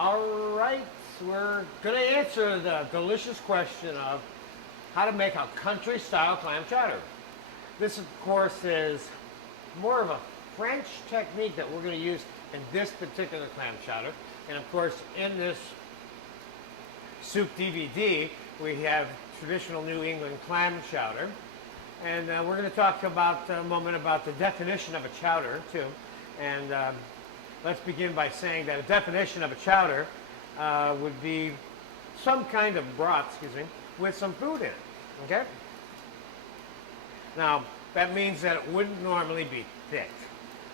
All right, we're going to answer the delicious question of how to make a country-style clam chowder. This, of course, is more of a French technique that we're going to use in this particular clam chowder. And of course, in this soup DVD, we have traditional New England clam chowder. And we're going to talk about a moment about the definition of a chowder, too. And let's begin by saying that a definition of a chowder would be some kind of broth, with some food in it, okay? Now, that means that it wouldn't normally be thick,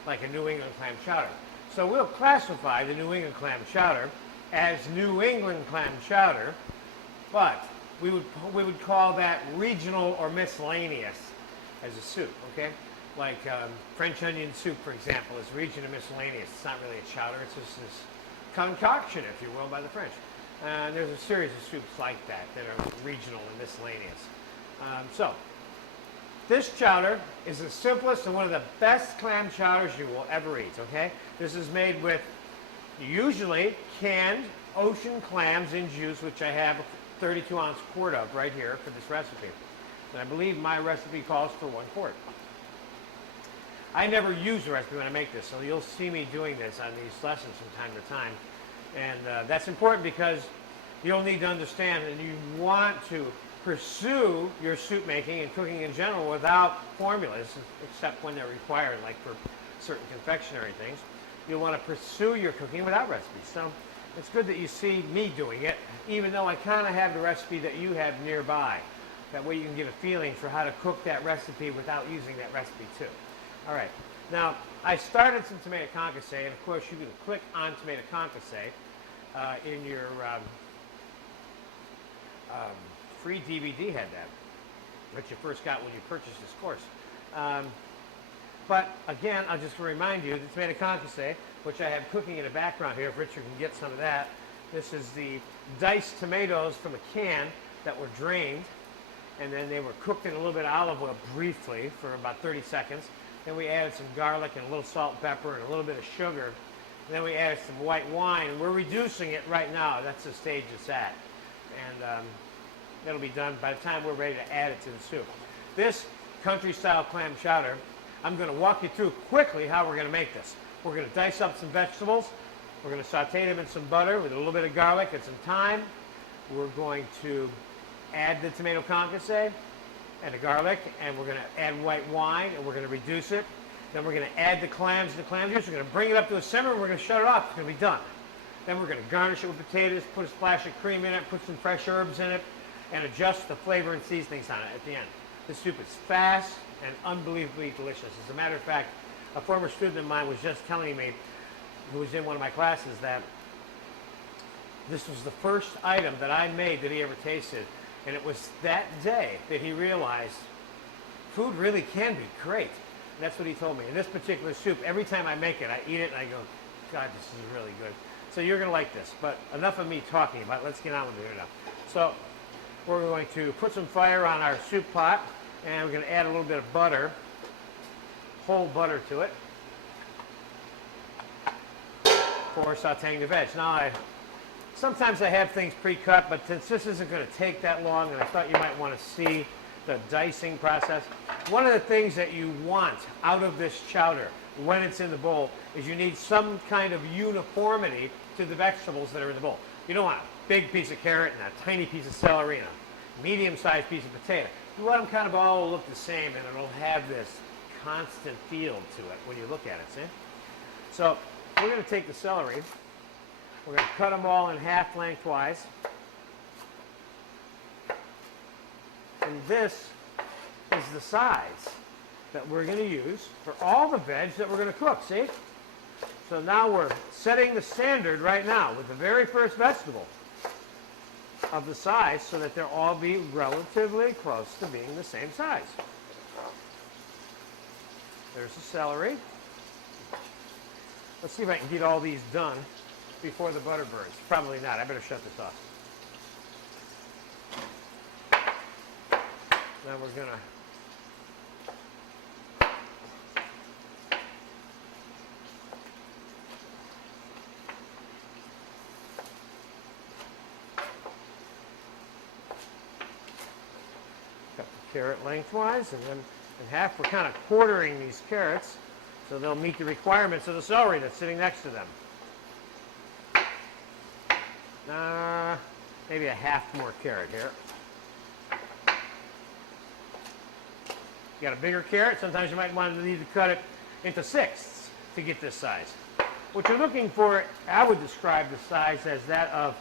like a New England clam chowder. So we'll classify the New England clam chowder as New England clam chowder, but we would call that regional or miscellaneous as a soup, okay? Like French onion soup, for example, is regional miscellaneous. It's not really a chowder, it's just this concoction, if you will, by the French. And there's a series of soups like that are regional and miscellaneous. So, this chowder is the simplest and one of the best clam chowders you will ever eat, okay? This is made with usually canned ocean clams in juice, which I have a 32-ounce quart of right here for this recipe. And I believe my recipe calls for 1 quart. I never use the recipe when I make this, so you'll see me doing this on these lessons from time to time. And that's important because you'll need to understand and you want to pursue your soup making and cooking in general without formulas, except when they're required, like for certain confectionery things. You'll want to pursue your cooking without recipes. So it's good that you see me doing it, even though I kind of have the recipe that you have nearby. That way you can get a feeling for how to cook that recipe without using that recipe too. All right, now I started some tomato concasse, and of course you can click on tomato concasse in your free DVD had that you first got when you purchased this course. But again, I'll just remind you, the tomato concasse, which I have cooking in the background here, if Richard can get some of that. This is the diced tomatoes from a can that were drained, and then they were cooked in a little bit of olive oil briefly for about 30 seconds. Then we added some garlic and a little salt and pepper and a little bit of sugar. And then we added some white wine, and we're reducing it right now. That's the stage it's at. And it'll be done by the time we're ready to add it to the soup. This country-style clam chowder, I'm going to walk you through quickly how we're going to make this. We're going to dice up some vegetables. We're going to saute them in some butter with a little bit of garlic and some thyme. We're going to add the tomato concasse and the garlic, and we're going to add white wine, and we're going to reduce it. Then we're going to add the clams and the clam juice. We're going to bring it up to a simmer, and we're going to shut it off. It's going to be done. Then we're going to garnish it with potatoes, put a splash of cream in it, put some fresh herbs in it, and adjust the flavor and seasonings on it at the end. This soup is fast and unbelievably delicious. As a matter of fact, a former student of mine was just telling me, who was in one of my classes, that this was the first item that I made that he ever tasted. And it was that day that he realized food really can be great. And that's what he told me. In this particular soup, every time I make it, I eat it and I go, God, this is really good. So you're going to like this. But enough of me talking about it. Let's get on with it now. So we're going to put some fire on our soup pot, and we're going to add a little bit of butter, whole butter to it, for sauteing the veg. Now, sometimes I have things pre-cut, but since this isn't going to take that long, and I thought you might want to see the dicing process, one of the things that you want out of this chowder when it's in the bowl is you need some kind of uniformity to the vegetables that are in the bowl. You don't want a big piece of carrot and a tiny piece of celery and a medium-sized piece of potato. You want them kind of all look the same, and it'll have this constant feel to it when you look at it, see? So we're going to take the celery. We're going to cut them all in half lengthwise. And this is the size that we're going to use for all the veg that we're going to cook, see? So now we're setting the standard right now with the very first vegetable of the size so that they'll all be relatively close to being the same size. There's the celery. Let's see if I can get all these done before the butter burns. Probably not. I better shut this off. Now we're going to carrot lengthwise, and then in half. We're kind of quartering these carrots so they'll meet the requirements of the celery that's sitting next to them. Maybe a half more carrot here. You got a bigger carrot, sometimes you might need to cut it into sixths to get this size. What you're looking for, I would describe the size as that of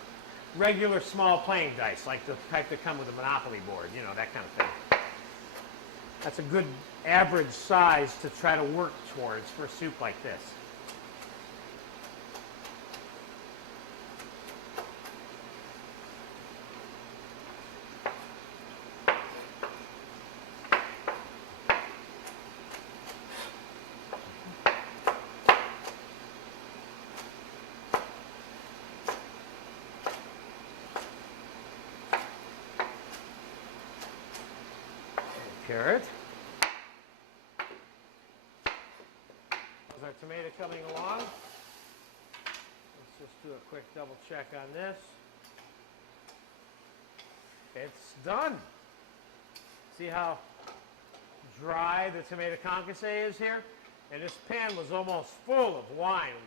regular small playing dice, like the type that come with a Monopoly board, you know, that kind of thing. That's a good average size to try to work towards for a soup like this. Carrot. There's our tomato coming along. Let's just do a quick double check on this. It's done. See how dry the tomato concasse is here? And this pan was almost full of wine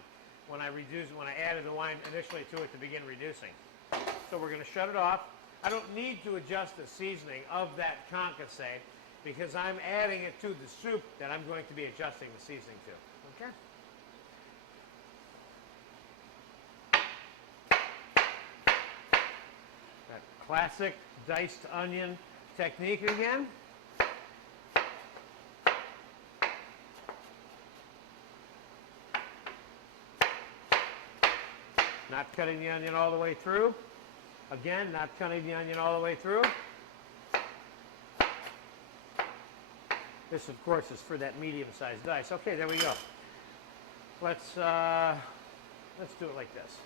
when I added the wine initially to it to begin reducing. So we're going to shut it off. I don't need to adjust the seasoning of that concasse because I'm adding it to the soup that I'm going to be adjusting the seasoning to. Okay? That classic diced onion technique again. Not cutting the onion all the way through. Again, not cutting the onion all the way through. This, of course, is for that medium-sized dice. Okay, there we go. Let's do it like this.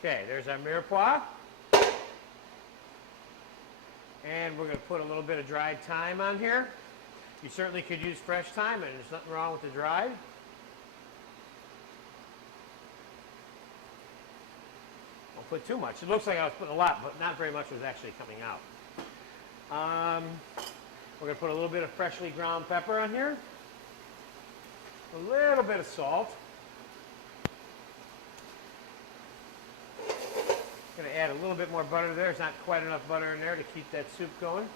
Okay, there's our mirepoix. And we're going to put a little bit of dried thyme on here. You certainly could use fresh thyme, and there's nothing wrong with the dried. Put too much. It looks like I was putting a lot, but not very much was actually coming out. We're going to put a little bit of freshly ground pepper on here. A little bit of salt. Going to add a little bit more butter there. There's not quite enough butter in there to keep that soup going.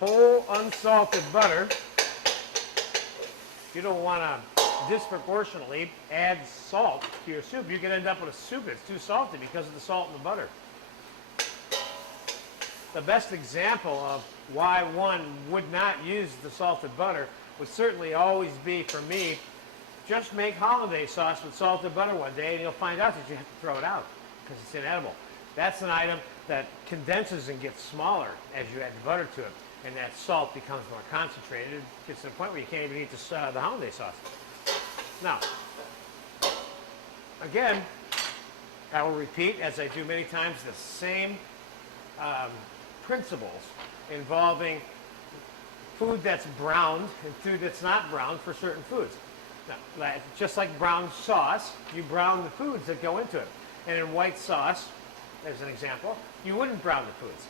Whole unsalted butter. You don't want to disproportionately add salt to your soup. You can end up with a soup that's too salty because of the salt in the butter. The best example of why one would not use the salted butter would certainly always be, for me, just make hollandaise sauce with salted butter one day and you'll find out that you have to throw it out because it's inedible. That's an item that condenses and gets smaller as you add the butter to it. And that salt becomes more concentrated. It gets to the point where you can't even eat the hollandaise sauce. Now, again, I will repeat, as I do many times, the same principles involving food that's browned and food that's not browned for certain foods. Now, just like brown sauce, you brown the foods that go into it. And in white sauce, as an example, you wouldn't brown the foods.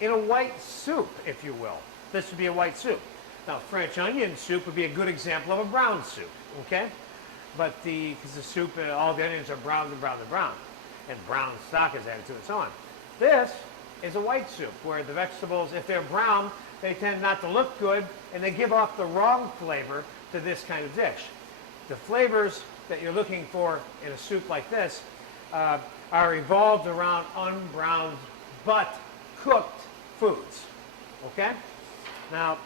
In a white soup, if you will, this would be a white soup. Now, French onion soup would be a good example of a brown soup, okay? But because the soup, all the onions are browned and browned and browned, and brown stock is added to it and so on. This is a white soup where the vegetables, if they're brown, they tend not to look good, and they give off the wrong flavor to this kind of dish. The flavors that you're looking for in a soup like this are evolved around unbrowned but cooked foods, okay? Now,